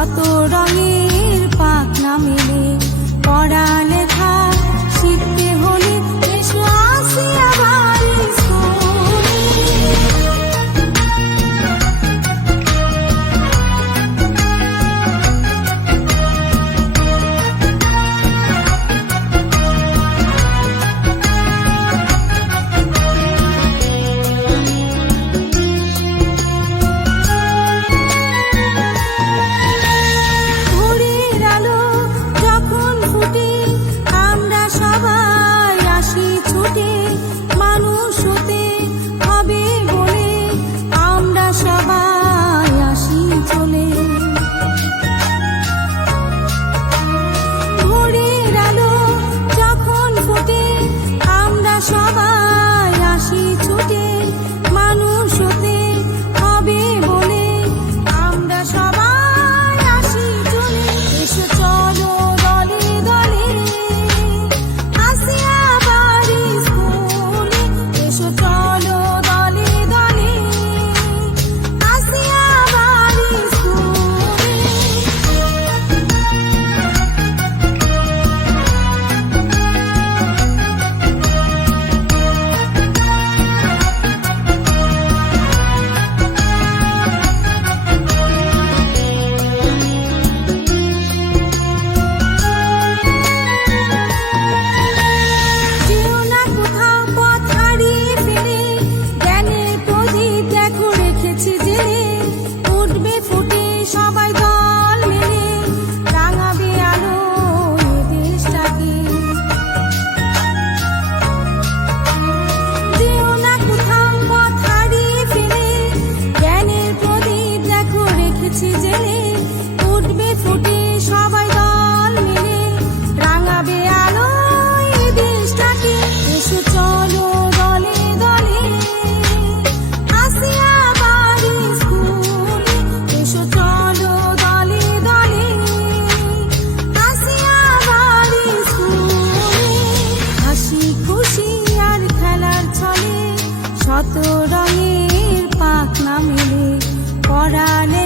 শত রঙের পাখনা মেলে। পড়ালেখা শিখতে হলে এসো আসি আবার স্কুলে। ভোরের আলো যখন ফুটে আমরা সবাই আসি ছুটে। মানুষ হতে হবে বলে আমরা সবাই আসি চলে। ভোরের আলো যখন ফুটে আমরা সবাই আসি ছুটে। মানুষ হতে হবে বলে আমরা সবাই আসি চলে। এসো চলো দলে দলে আসি আবার স্কুলে। এসো চলো দলে দলে আসি আবার স্কুলে। যেও না কোথাও পথ হারিয়ে ফেলে, জ্ঞানের প্রদীপ দেখো রেখেছি জেলে। উঠবে ফুটে সবাই দল মেলে, রাঙাবে আলো এ দেশটাকে। যেও না কোথাও পথ হারিয়ে ফেলে, জ্ঞানের প্রদীপ দেখো রেখেছি জেলে। উঠবে ফুটে সবাই দল মেলে, রাঙাবে আলো এ দেশটাকে। এসো চলো দলে দলে আসি আবার স্কুলে। এসো চলো দলে দলে আসি আবার স্কুলে। হাসি খুশি আর খেলার ছলে শত রঙের পাখনা মেলে। পড়ালে